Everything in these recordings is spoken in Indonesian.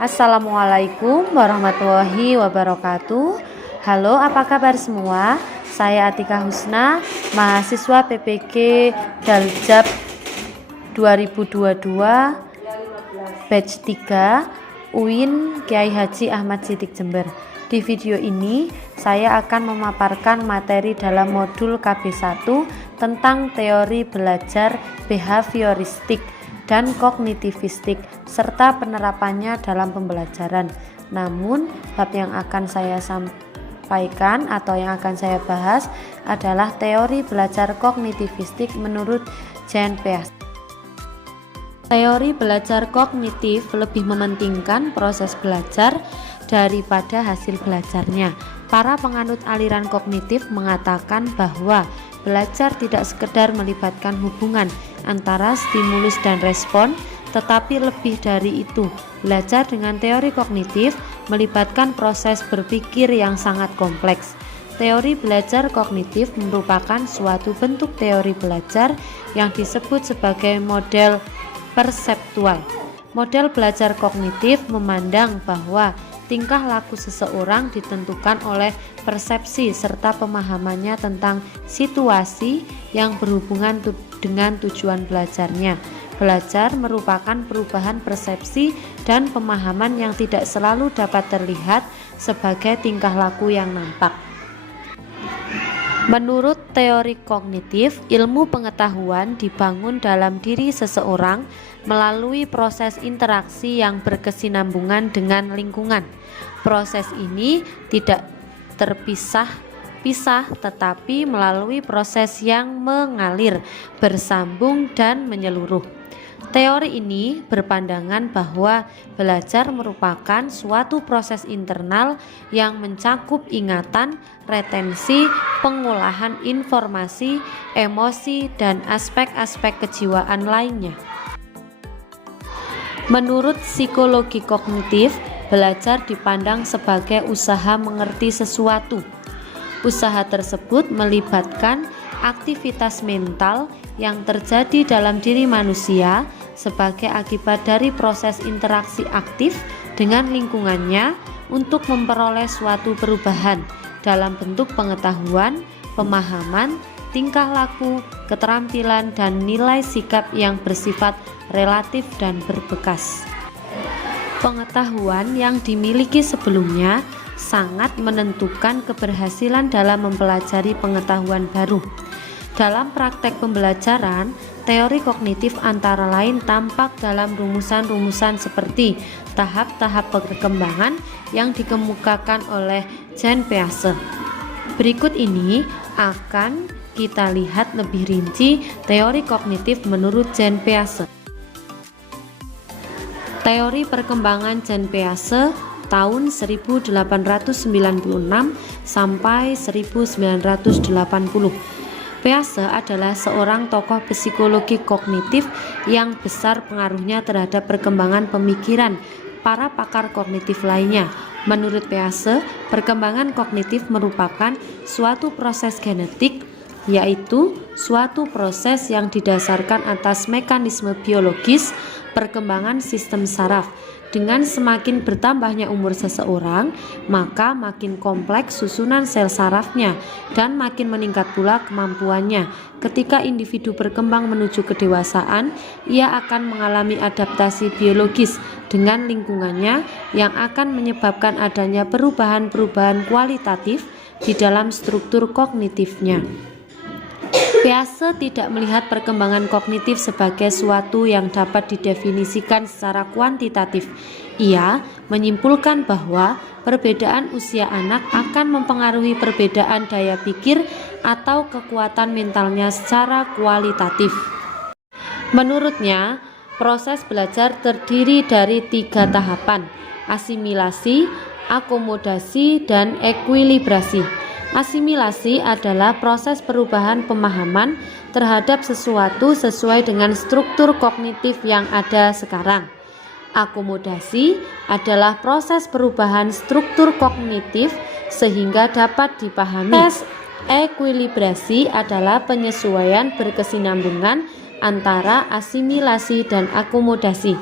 Assalamualaikum warahmatullahi wabarakatuh. Halo, apa kabar semua? Saya Atika Husna, mahasiswa PPG Daljab 2022 batch 3 UIN Kiai Haji Ahmad Siddiq Jember. Di video ini saya akan memaparkan materi dalam modul KB1 tentang teori belajar behavioristik dan kognitivistik serta penerapannya dalam pembelajaran. Namun bab yang akan saya sampaikan atau yang akan saya bahas adalah teori belajar kognitivistik menurut Jean Piaget. Teori belajar kognitif lebih mementingkan proses belajar daripada hasil belajarnya. Para penganut aliran kognitif mengatakan bahwa belajar tidak sekedar melibatkan hubungan antara stimulus dan respon, tetapi lebih dari itu. Belajar dengan teori kognitif melibatkan proses berpikir yang sangat kompleks. Teori belajar kognitif merupakan suatu bentuk teori belajar yang disebut sebagai model perseptual. Model belajar kognitif memandang bahwa tingkah laku seseorang ditentukan oleh persepsi serta pemahamannya tentang situasi yang berhubungan dengan tujuan belajarnya. Belajar merupakan perubahan persepsi dan pemahaman yang tidak selalu dapat terlihat sebagai tingkah laku yang nampak. Menurut teori kognitif, ilmu pengetahuan dibangun dalam diri seseorang melalui proses interaksi yang berkesinambungan dengan lingkungan. Proses ini tidak terpisah-pisah tetapi melalui proses yang mengalir, bersambung dan menyeluruh. Teori ini berpandangan bahwa belajar merupakan suatu proses internal yang mencakup ingatan, retensi, pengolahan informasi, emosi, dan aspek-aspek kejiwaan lainnya. Menurut psikologi kognitif, belajar dipandang sebagai usaha mengerti sesuatu. Usaha tersebut melibatkan aktivitas mental yang terjadi dalam diri manusia sebagai akibat dari proses interaksi aktif dengan lingkungannya untuk memperoleh suatu perubahan dalam bentuk pengetahuan, pemahaman, tingkah laku, keterampilan, dan nilai sikap yang bersifat relatif dan berbekas. Pengetahuan yang dimiliki sebelumnya sangat menentukan keberhasilan dalam mempelajari pengetahuan baru. Dalam praktek pembelajaran, teori kognitif antara lain tampak dalam rumusan-rumusan seperti tahap-tahap perkembangan yang dikemukakan oleh Jean Piaget. Berikut ini akan kita lihat lebih rinci teori kognitif menurut Jean Piaget. Teori perkembangan Jean Piaget tahun 1896 sampai 1980. Piaget adalah seorang tokoh psikologi kognitif yang besar pengaruhnya terhadap perkembangan pemikiran para pakar kognitif lainnya. Menurut Piaget, perkembangan kognitif merupakan suatu proses genetik, yaitu suatu proses yang didasarkan atas mekanisme biologis perkembangan sistem saraf. Dengan semakin bertambahnya umur seseorang, maka makin kompleks susunan sel sarafnya dan makin meningkat pula kemampuannya. Ketika individu berkembang menuju kedewasaan, ia akan mengalami adaptasi biologis dengan lingkungannya yang akan menyebabkan adanya perubahan-perubahan kualitatif di dalam struktur kognitifnya. Piaget tidak melihat perkembangan kognitif sebagai suatu yang dapat didefinisikan secara kuantitatif. Ia menyimpulkan bahwa perbedaan usia anak akan mempengaruhi perbedaan daya pikir atau kekuatan mentalnya secara kualitatif. Menurutnya, proses belajar terdiri dari 3 tahapan: asimilasi, akomodasi, dan ekuilibrasi. Asimilasi adalah proses perubahan pemahaman terhadap sesuatu sesuai dengan struktur kognitif yang ada sekarang. Akomodasi adalah proses perubahan struktur kognitif sehingga dapat dipahami. Proses ekuilibrasi adalah penyesuaian berkesinambungan antara asimilasi dan akomodasi.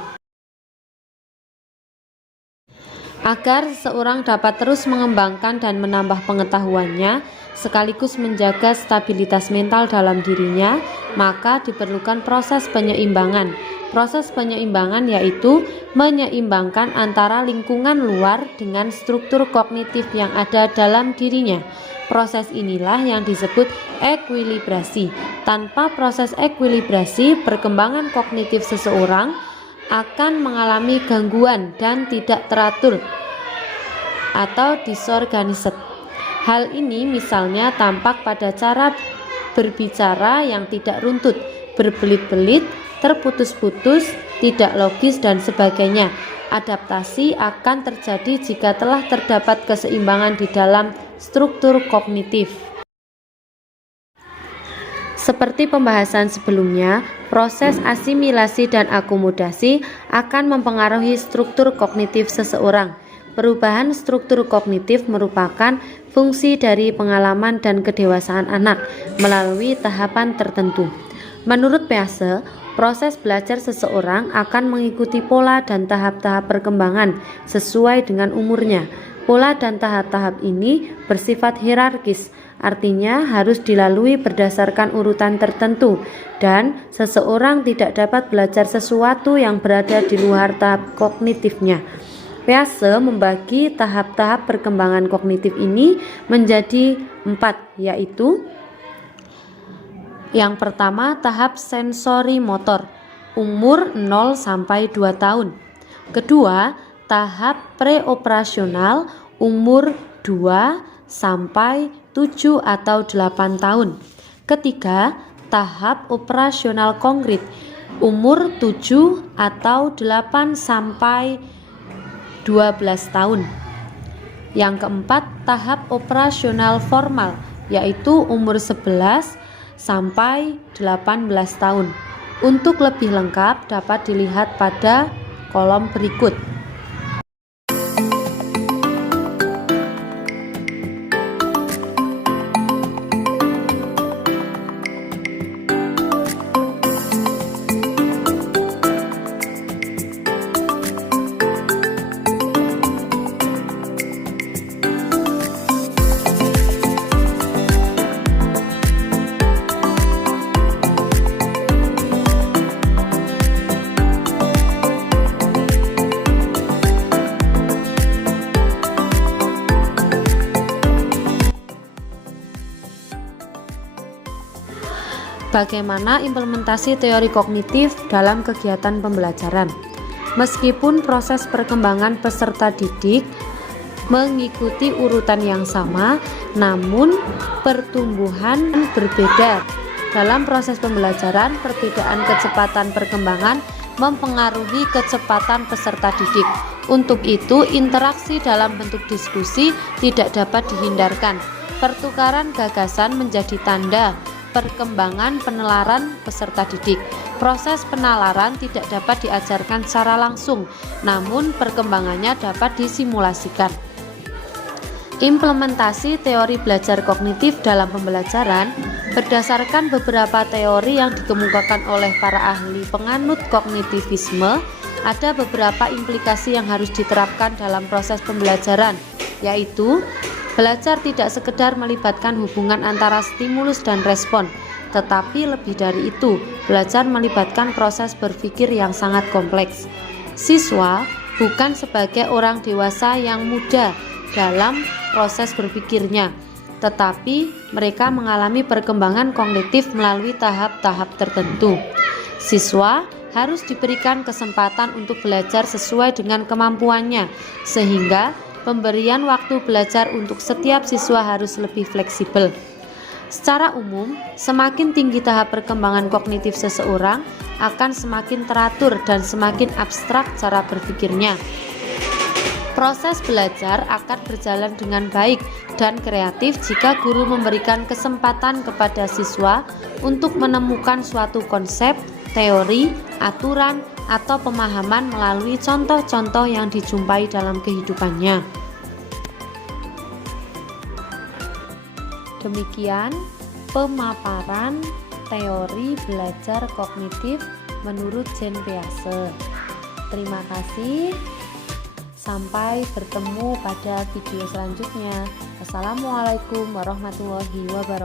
Agar seseorang dapat terus mengembangkan dan menambah pengetahuannya, sekaligus menjaga stabilitas mental dalam dirinya, maka diperlukan proses penyeimbangan. Proses penyeimbangan yaitu menyeimbangkan antara lingkungan luar dengan struktur kognitif yang ada dalam dirinya. Proses inilah yang disebut ekuilibrasi. Tanpa proses ekuilibrasi, perkembangan kognitif seseorang akan mengalami gangguan dan tidak teratur atau disorganised. Hal ini misalnya tampak pada cara berbicara yang tidak runtut, berbelit-belit, terputus-putus, tidak logis, dan sebagainya. Adaptasi akan terjadi jika telah terdapat keseimbangan di dalam struktur kognitif. Seperti pembahasan sebelumnya, proses asimilasi dan akomodasi akan mempengaruhi struktur kognitif seseorang. Perubahan struktur kognitif merupakan fungsi dari pengalaman dan kedewasaan anak melalui tahapan tertentu. Menurut Pease, proses belajar seseorang akan mengikuti pola dan tahap-tahap perkembangan sesuai dengan umurnya. Pola dan tahap-tahap ini bersifat hierarkis, artinya harus dilalui berdasarkan urutan tertentu, dan seseorang tidak dapat belajar sesuatu yang berada di luar tahap kognitifnya. Pease membagi tahap-tahap perkembangan kognitif ini menjadi 4, yaitu yang pertama, tahap sensori motor, umur 0 sampai 2 tahun. Kedua, tahap preoperasional, umur 2 sampai 7 atau 8 tahun. Ketiga, tahap operasional konkret, umur 7 atau 8 sampai 12 tahun. Yang keempat, tahap operasional formal, yaitu umur 11 sampai 18 tahun. Untuk lebih lengkap dapat dilihat pada kolom berikut. Bagaimana implementasi teori kognitif dalam kegiatan pembelajaran? Meskipun proses perkembangan peserta didik mengikuti urutan yang sama, namun pertumbuhan berbeda. Dalam proses pembelajaran, perbedaan kecepatan perkembangan mempengaruhi kecepatan peserta didik. Untuk itu, interaksi dalam bentuk diskusi tidak dapat dihindarkan. Pertukaran gagasan menjadi tanda perkembangan penalaran peserta didik. Proses penalaran tidak dapat diajarkan secara langsung, namun perkembangannya dapat disimulasikan. Implementasi teori belajar kognitif dalam pembelajaran berdasarkan beberapa teori yang dikemukakan oleh para ahli penganut kognitivisme. Ada beberapa implikasi yang harus diterapkan dalam proses pembelajaran, yaitu belajar tidak sekedar melibatkan hubungan antara stimulus dan respon, tetapi lebih dari itu, belajar melibatkan proses berpikir yang sangat kompleks. Siswa bukan sebagai orang dewasa yang muda dalam proses berpikirnya, tetapi mereka mengalami perkembangan kognitif melalui tahap-tahap tertentu. Siswa harus diberikan kesempatan untuk belajar sesuai dengan kemampuannya, sehingga pemberian waktu belajar untuk setiap siswa harus lebih fleksibel. Secara umum, semakin tinggi tahap perkembangan kognitif seseorang akan semakin teratur dan semakin abstrak cara berpikirnya. Proses belajar akan berjalan dengan baik dan kreatif jika guru memberikan kesempatan kepada siswa untuk menemukan suatu konsep, teori, aturan, atau pemahaman melalui contoh-contoh yang dijumpai dalam kehidupannya. Demikian pemaparan teori belajar kognitif menurut Jean Pease. Terima kasih. Sampai bertemu pada video selanjutnya. Assalamualaikum warahmatullahi wabarakatuh.